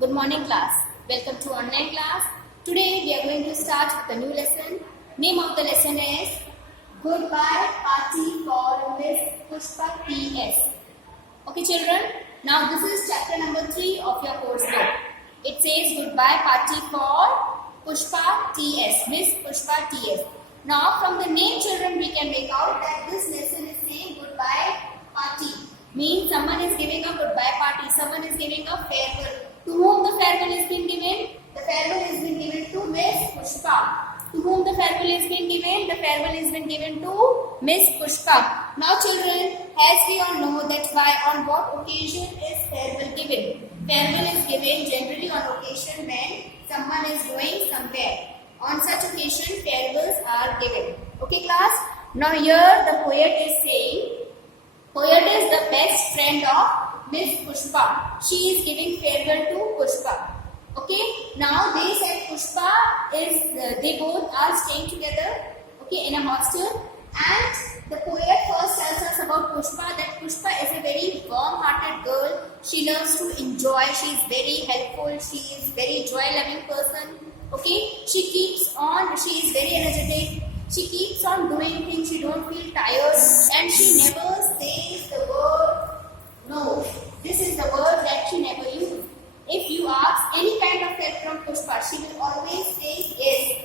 Good morning class. Welcome to online class. Today we are going to start with a new lesson. Name of the lesson is Goodbye Party for Miss Pushpa T.S. Okay children, now this is chapter number 3 of your course book. It says Goodbye Party for Pushpa T.S. Miss Pushpa T.S. Now from the name children we can make out that this lesson is saying goodbye party. Means someone is giving a goodbye party, someone is giving a farewell. To whom the farewell is being given? The farewell is being given to Miss Pushpa. To whom the farewell is being given? The farewell is being given to Miss Pushpa. Now children, as we all know that on what occasion is farewell given? Farewell is given generally on occasion when someone is going somewhere. On such occasion, farewells are given. Okay class? Now here the poet is saying, poet is the best friend of Miss Pushpa. She is giving farewell to Pushpa. Okay. Now they said Pushpa is, they both are staying together. Okay, in a hostel. And the poet first tells us about Pushpa that Pushpa is a very warm-hearted girl. She loves to enjoy. She is very helpful. She is very joy-loving person. Okay. She is very energetic. She keeps on doing things. She don't feel tired. And she never says the word no. This is the word that she never uses. If you ask any kind of help from Pushpa, she will always say yes.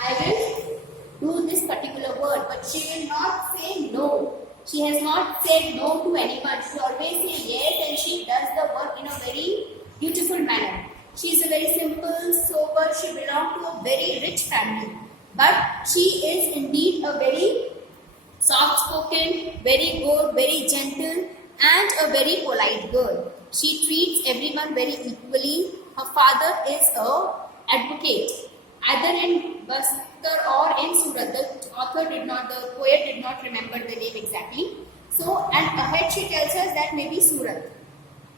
I will do this particular word, but she will not say no. She has not said no to anyone. She always says yes, and she does the work in a very beautiful manner. She is a very simple, sober. She belongs to a very rich family, but she is indeed a very soft-spoken, very good, very gentle, and a very polite girl. She treats everyone very equally. Her father is a advocate, either in Bastar or in Surat. The poet did not remember the name exactly. So, and ahead she tells us that maybe Surat.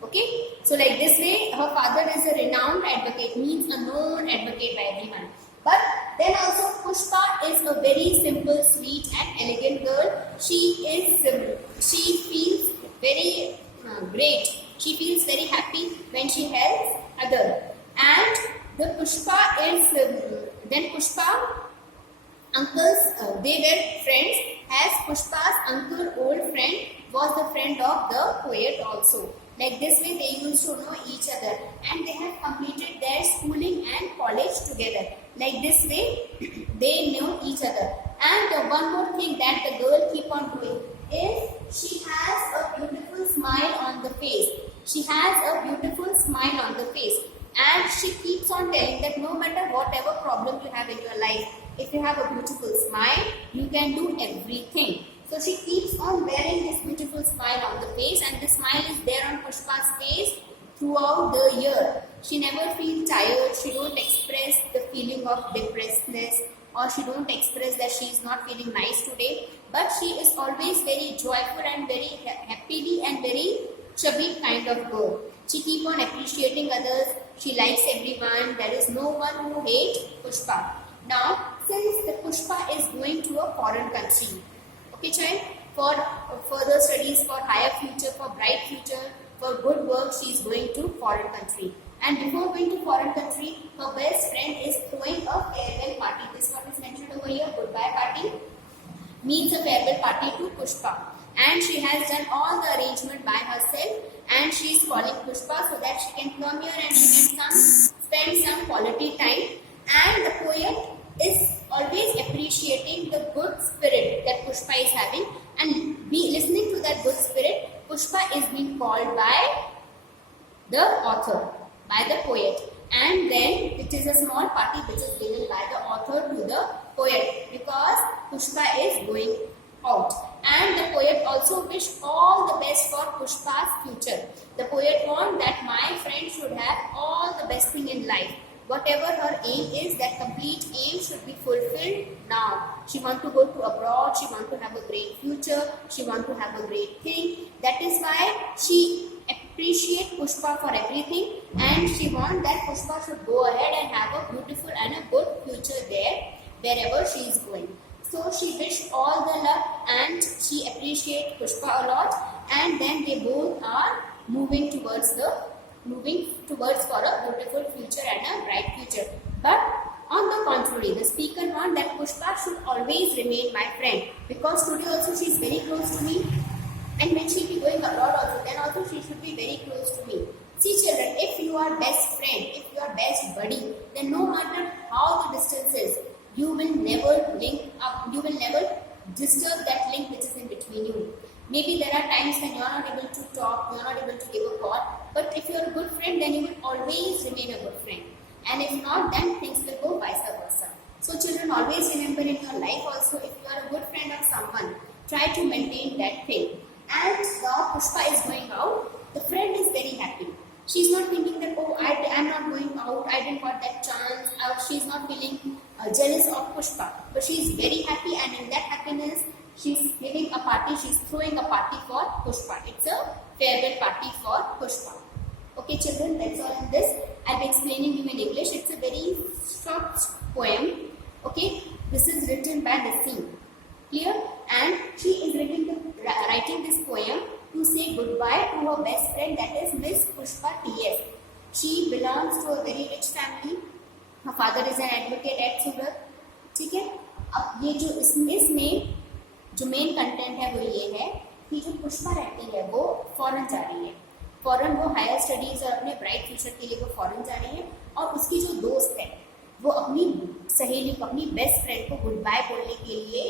Okay. So, like this way, her father is a renowned advocate, means a known advocate by everyone. But then also Pushpa is a very simple, sweet, and elegant girl. She feels very great. She feels very happy when she helps others. And the Pushpa is then Pushpa uncles they were friends, as Pushpa's uncle, old friend, was the friend of the poet also. Like this way they used to know each other, and they have completed their schooling and college together. Like this way they know each other. And one more thing that the girl keep on doing is she has a beautiful smile on the face. She has a beautiful smile on the face, and she keeps on telling that no matter whatever problem you have in your life, if you have a beautiful smile, you can do everything. So she keeps on wearing this beautiful smile on the face, and the smile is there on Pushpa's face throughout the year. She never feels tired. She don't express the feeling of depressedness, or she don't express that she is not feeling nice today. But she is always very joyful and very happily and very chubby kind of girl. She keep on appreciating others. She likes everyone. There is no one who hates Pushpa. Now, since the Pushpa is going to a foreign country, okay child, for further studies, for higher future, for bright future, for good work, she is going to foreign country. And before going to foreign country, her best friend is throwing a farewell party. This one is mentioned over here, goodbye party, means a farewell party to Pushpa. And she has done all the arrangement by herself, and she is calling Pushpa so that she can come here and she can spend some quality time. And the poet is always appreciating the good spirit that Pushpa is having, and listening to that good spirit, Pushpa is being called by the author, by the poet. And then it is a small party which is given by the author to the poet, because Pushpa is going out. And the poet also wished all the best for Pushpa's future. The poet wants that my friend should have all the best thing in life. Whatever her aim is, that complete aim should be fulfilled now. She wants to go to abroad. She wants to have a great future. She wants to have a great thing. That is why she appreciates Pushpa for everything, and she wants that Pushpa should go ahead and have a beautiful and a good future there, wherever she is going. So she wished all the luck, and she appreciates Pushpa a lot, and then they both are moving towards the moving towards for a beautiful future and a bright future. But on the contrary, the speaker wants that Pushpa should always remain my friend, because today also she is very close to me, and when she be going abroad also, then also she should be very close to me. See children, if you are best friend, if you are best buddy, then no matter how the distance is, you will never link up, you will never disturb that link which is in between you. Maybe there are times when you are not able to talk, you are not able to give a call, but if you are a good friend, then you will always remain a good friend. And if not, then things will go vice versa. So children, always remember in your life also, if you are a good friend of someone, try to maintain that thing. And now Pushpa is going out, the friend is very happy. She is not thinking that, oh, I am not going out, I didn't got that chance, or she is not feeling jealous of Pushpa. But she is very happy, and in that happiness, she is giving a party, she is throwing a party for Pushpa. It's a farewell party for Pushpa. Okay children, that's all in this. I'll be explaining you in English. It's a very short poem. Okay, this is written by Nassim. Clear? And she is writing this poem to say goodbye to her best friend, that is Miss Pushpa T.S. She belongs to a very rich family. Her father is an advocate at Surat. ठीक है? अब ये जो इसमें जो main content है वो ये है कि जो पुष्पा रहती है वो फॉरेन जा रही है. फॉरेन वो हायर स्टडीज और अपने ब्राइट फ्यूचर के लिए वो फॉरेन जा रही है, और उसकी जो दोस्त है वो अपनी सहेली को, अपनी बेस्ट फ्रेंड को गुड बाय बोलने के लिए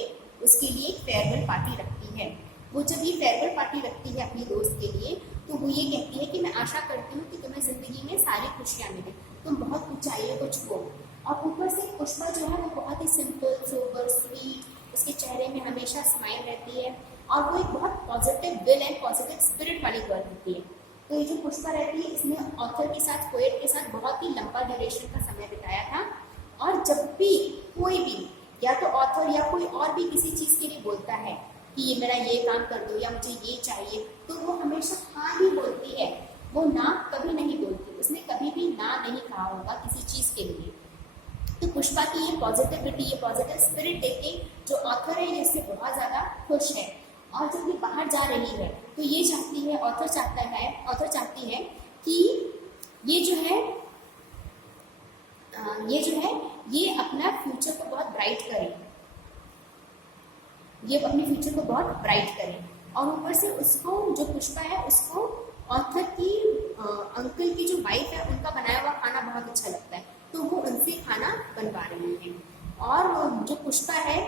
उसके लिए एक फेयरवेल पार्टी रखती है. वो जब ये फेयरवेल पार्टी रखती है अपनी दोस्त के लिए, तो वो ये कहती है कि मैं आशा करती हूँ कि तुम्हें ज़िंदगी में सारी खुशियाँ मिले, तुम बहुत ऊंचाइयों को छुओ. और ऊपर से पुष्पा जो है वो बहुत ही सिंपल, सोबर, स्वीट, उसके चेहरे में हमेशा स्माइल रहती है, और वो एक बहुत positive will and positive spirit वाली गर्ल होती है. तो ये जो पुष्पा रहती है, इसने ऑथर के साथ, पोएट के साथ बहुत ही लंबा ड्यूरेशन का समय बिताया था. और जब भी कोई भी, या तो ऑथर या कोई और भी किसी चीज़ के लिए बोलता है कि ये मेरा ये काम कर दो या मुझे ये चाहिए, तो वो हमेशा हाँ ही बोलती है, वो ना कभी नहीं बोलती. उसने कभी भी ना नहीं कहा होगा किसी चीज़ के लिए. तो पुष्पा की ये पॉजिटिविटी, ये पॉजिटिव स्पिरिट देख के जो ऑथर है ये इससे बहुत ज़्यादा खुश है. और जब ये बाहर जा रही है तो ये चाहती है, ऑथर चाहती है कि ये अपना फ्यूचर को बहुत ब्राइट करे, ये अपने फ्यूचर को बहुत ब्राइट करे. और ऊपर से उसको, जो पुष्पा है, उसको ऑथर की अंकल की जो वाइफ है उनका बनाया हुआ खाना बहुत अच्छा लगता है, तो वो उनसे खाना बनवा रही है. और जो पुष्पा है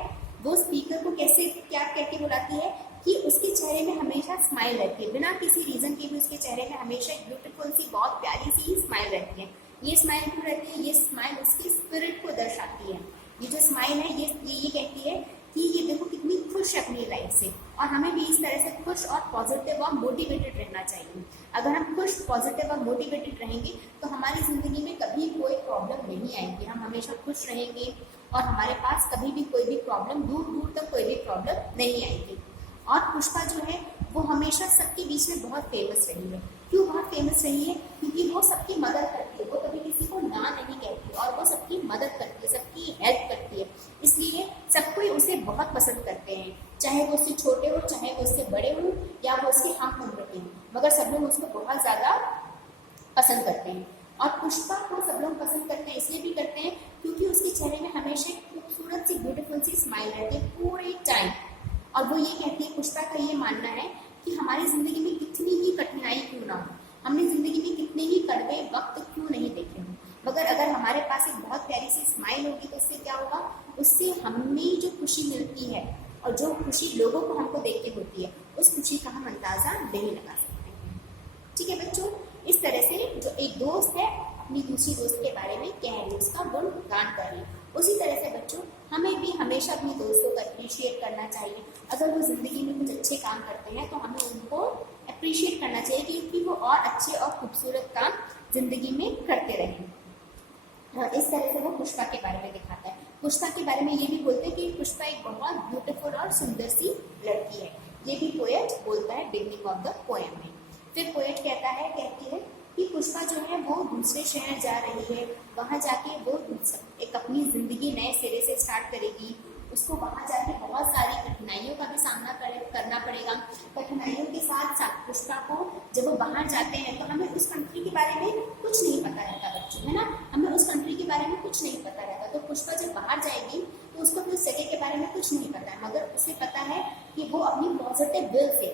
वो स्पीकर को क्या कहकर बुलाती है कि उसके चेहरे में हमेशा स्माइल रहती है, बिना किसी रीज़न के भी उसके चेहरे में हमेशा एक ब्यूटीफुल सी, बहुत प्यारी सी स्माइल रहती है. ये स्माइल क्यों रहती है? ये स्माइल उसकी स्पिरिट को दर्शाती है. ये जो स्माइल है ये कहती है कि ये देखो कितनी खुश है अपनी लाइफ से, और हमें भी इस तरह से खुश और पॉजिटिव और मोटिवेटेड रहना चाहिए. अगर हम खुश, पॉजिटिव और मोटिवेटेड रहेंगे तो हमारी ज़िंदगी में कभी कोई प्रॉब्लम नहीं आएगी. हम हमेशा खुश रहेंगे और हमारे पास कभी भी कोई भी प्रॉब्लम, दूर दूर तक कोई भी प्रॉब्लम नहीं आएगी. और पुष्पा जो है वो हमेशा सबके बीच में बहुत फेमस रही है. क्यों बहुत फेमस रही है? क्योंकि वो सबकी मदद करती है, वो कभी किसी को ना नहीं कहती, और वो सबकी मदद करती है, सबकी हेल्प करती है. इसलिए सब कोई उसे बहुत पसंद करते हैं, चाहे वो उससे छोटे हो, चाहे वो उससे बड़े हो, या वो उसके हम उम्र के हों, मगर सब लोग उसको बहुत ज़्यादा पसंद करते हैं. और पुष्पा को सब लोग पसंद करते हैं, इसलिए भी करते हैं क्योंकि उसके चेहरे में हमेशा एक खूबसूरत सी, ब्यूटीफुल सी स्माइल रहती है पूरे टाइम. और वो ये कहती है, पुष्पा का ये मानना है कि हमारी ज़िंदगी में कितनी ही कठिनाई क्यों ना हो, हमने ज़िंदगी में कितने ही कड़वे वक्त क्यों नहीं देखे हों, मगर अगर हमारे पास एक बहुत प्यारी सी स्माइल होगी तो उससे क्या होगा, उससे हमें जो खुशी मिलती है और जो खुशी लोगों को हमको देख के होती है, उस खुशी का हम अंदाज़ा नहीं लगा सकते हैं. ठीक है बच्चों, इस तरह से जो एक दोस्त है अपनी दूसरी दोस्त के बारे में कह रही है, उसका गुण गान कर रही है, उसी तरह से बच्चों हमें भी हमेशा अपनी दोस्तों को अप्रिशिएट करना चाहिए. अगर वो ज़िंदगी में कुछ अच्छे काम करते हैं तो हमें उनको अप्रिशिएट करना चाहिए, क्योंकि वो और अच्छे और खूबसूरत काम ज़िंदगी में करते रहें. इस तरह से वो पुष्पा के बारे में दिखाता है. पुष्पा के बारे में ये भी बोलते हैं कि पुष्पा एक बहुत ब्यूटीफुल और सुंदर सी लड़की है. ये भी पोएट बोलता है बिगनिंग ऑफ द पोएम में. फिर पोएट कहती है कि पुष्पा जो है वो दूसरे शहर जा रही है, वहाँ जाके वो एक अपनी ज़िंदगी नए सिरे से स्टार्ट करेगी. उसको वहाँ जाके बहुत सारी कठिनाइयों का भी सामना करना पड़ेगा. कठिनाइयों के साथ साथ पुष्पा को जब वो बाहर जाते हैं तो हमें उस कंट्री के बारे में कुछ नहीं पता रहता बच्चों, है ना, हमें उस कंट्री के बारे में कुछ नहीं पता रहता। तो पुष्पा जब बाहर जाएगी तो उसको भी उस जगह के बारे में कुछ नहीं पता है, मगर उसे पता है कि वो अपनी पॉजिटिव विल से,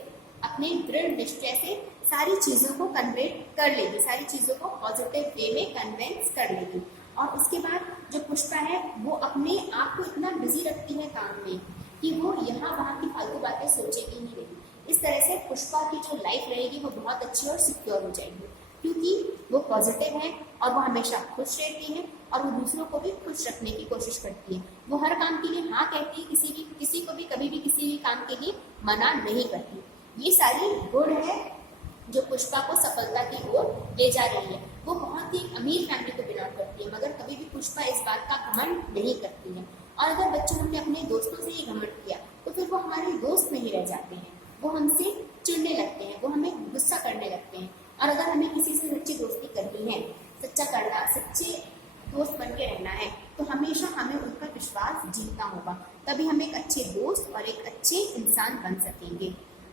अपने दृढ़ निश्चय से सारी चीज़ों को कन्वे कर लेगी, सारी चीज़ों को पॉजिटिव वे में कन्वेंस कर लेगी। और उसके बाद जो पुष्पा है वो अपने आप को इतना बिजी रखती है काम में कि वो यहाँ वहाँ की फालतू बातें सोचेगी ही नहीं। इस तरह से पुष्पा की जो लाइफ रहेगी वो बहुत अच्छी और सिक्योर हो जाएगी, क्योंकि वो पॉजिटिव है और वो हमेशा खुश रहती है और वो दूसरों को भी खुश रखने की कोशिश करती है। वो हर काम के लिए हाँ कहती है, किसी को भी कभी भी किसी भी काम के लिए मना नहीं करती। ये सारी गुण है जो पुष्पा को सफलता की ओर ले जा रही है। वो बहुत ही अमीर फैमिली को बिलोंग करती है, मगर कभी भी पुष्पा इस बात का घमंड नहीं करती है। और अगर बच्चों हमने अपने दोस्तों से ही घमंड किया तो फिर वो हमारे दोस्त नहीं रह जाते हैं, वो हमसे चिढ़ने लगते हैं, वो हमें गुस्सा करने लगते हैं। और अगर हमें किसी से सच्ची दोस्ती करनी है, सच्चे दोस्त बन के रहना है, तो हमेशा हमें उनका विश्वास जीतना होगा, तभी हम एक अच्छे दोस्त और एक अच्छे इंसान बन सकेंगे।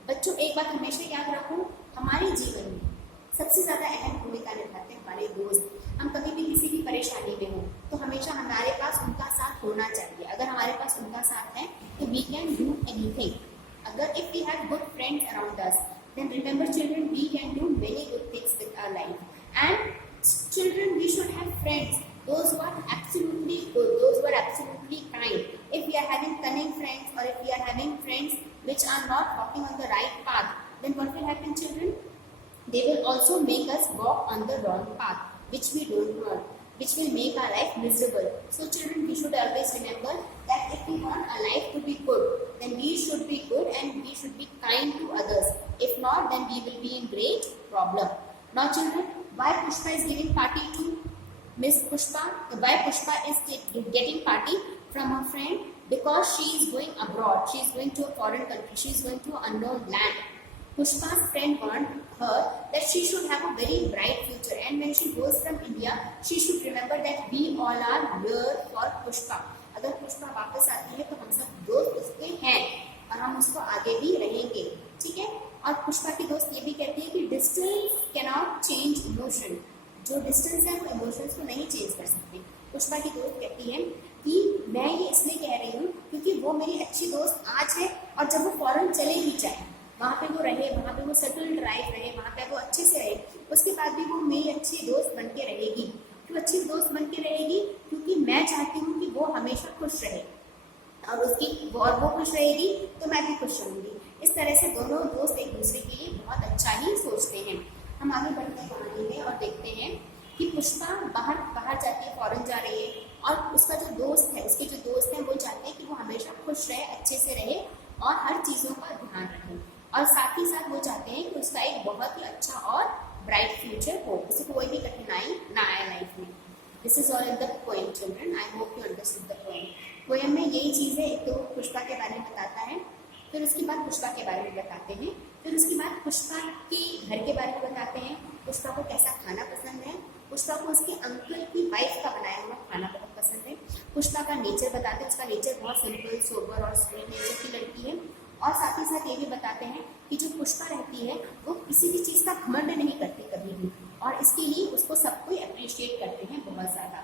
बच्चों एक बात हमेशा याद रखो, हमारे जीवन में सबसे ज़्यादा अहम भूमिका निभाते हैं हमारे दोस्त। हम कभी भी किसी भी परेशानी में हो तो हमेशा हमारे पास उनका साथ होना चाहिए। अगर हमारे पास उनका साथ है तो वी कैन डू एनीथिंग। अगर if we have good friends around us, then remember children, we can do many good things with our life. And children, we should have friends, those who are absolutely good, those who are absolutely kind. If we are having cunning friends, or if we are having friends which are not walking on the right path, then what will happen, children? They will also make us walk on the wrong path, which we don't want, which will make our life miserable. So children, we should always remember that if we want our life to be good, then we should be good and we should be kind to others. If not, then we will be in great problem. Now children, why Pushpa is giving party to Miss Pushpa? Why Pushpa is getting party from her friend? Because she is going abroad. She is going to a foreign country. She is going to an unknown land. Pushpa's friend warned her that she should have a very bright future, and when she goes from India, she should remember that we all are here for Pushpa. अगर पुष्पा वापस आती है तो हम सब दोस्त उसके हैं और हम उसको आगे भी रहेंगे, ठीक है। और पुष्पा की दोस्त ये भी कहती है कि डिस्टेंस कैनॉट चेंज इमोशन। जो डिस्टेंस है वो इमोशंस को नहीं चेंज कर सकते। पुष्पा की दोस्त कहती है कि मैं ये इसलिए कह रही हूँ क्योंकि वो मेरी अच्छी दोस्त आज है, और जब वो फॉरेन चले ही जाए, वहाँ पे वो रहे, वहाँ पे वो सेटल्ड लाइफ रहे, वहाँ पे वो अच्छे से रहे, उसके बाद भी वो मेरी अच्छी दोस्त बन के रहेगी। क्यों अच्छी दोस्त बन के रहेगी? क्योंकि मैं चाहती हूँ कि वो हमेशा खुश रहे, और वो खुश रहेगी तो मैं भी खुश रहूँगी। इस तरह से दोनों दोस्त एक दूसरे के लिए बहुत अच्छा ही सोचते हैं। हम आगे बढ़ते हैं कहानी में और देखते हैं कि पुष्पा बाहर जाती है, फॉरेन जा रही है, और उसका जो दोस्त है, उसके जो दोस्त हैं वो चाहते हैं कि वो हमेशा खुश रहे, अच्छे से रहे और हर चीज़ों का ध्यान रखे, और साथ ही साथ वो चाहते हैं कि उसका एक बहुत ही अच्छा और ब्राइट फ्यूचर हो, उसे कोई भी कठिनाई ना आए लाइफ में। This is all in the poem children, I hope you understood the poem. Poem में यही चीज़ें, एक तो पुष्पा के बारे में बताता है, फिर उसके बाद पुष्पा के बारे में बताते हैं, फिर उसके बाद पुष्पा के घर के बारे में बताते हैं, पुष्पा को कैसा खाना पसंद है, पुष्पा को उसके अंकल की वाइफ का बनाया हुआ खाना बहुत पसंद है, पुष्पा का नेचर बताते हैं, उसका नेचर बहुत सिंपल, सोबर और स्वीट नेचर की लड़की है, और साथ ही साथ ये भी बताते हैं कि जो पुष्पा रहती है वो किसी भी चीज़ का घमंड नहीं करती कभी भी, और इसके लिए उसको सब कोई अप्रिशिएट करते हैं बहुत ज़्यादा।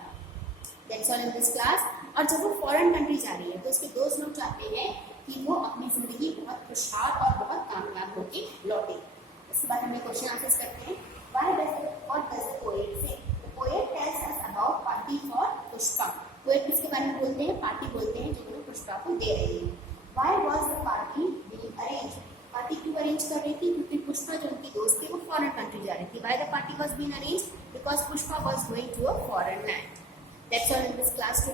That's all in this class. और जब वो फॉरेन कंट्री जा रही है तो उसके दोस्त लोग चाहते हैं कि वो अपनी ज़िंदगी बहुत खुशहाल और बहुत कामयाब होकर लौटे। इसके बाद हमें क्वेश्चन आंसर्स करते हैं। What does the poet say? The poet tells us about party for Pushpa. Poet किसके बारे में बोलते हैं? पार्टी बोलते हैं जो वो पुष्पा को दे रही है। Why was the party being arranged? Party क्यों अरेंज कर रही थी? क्योंकि पुष्पा जो उनकी दोस्त थी वो फॉरेन कंट्री जा रही थी। Why the party was being arranged? Because Pushpa was going to a foreign land. That's all in this class.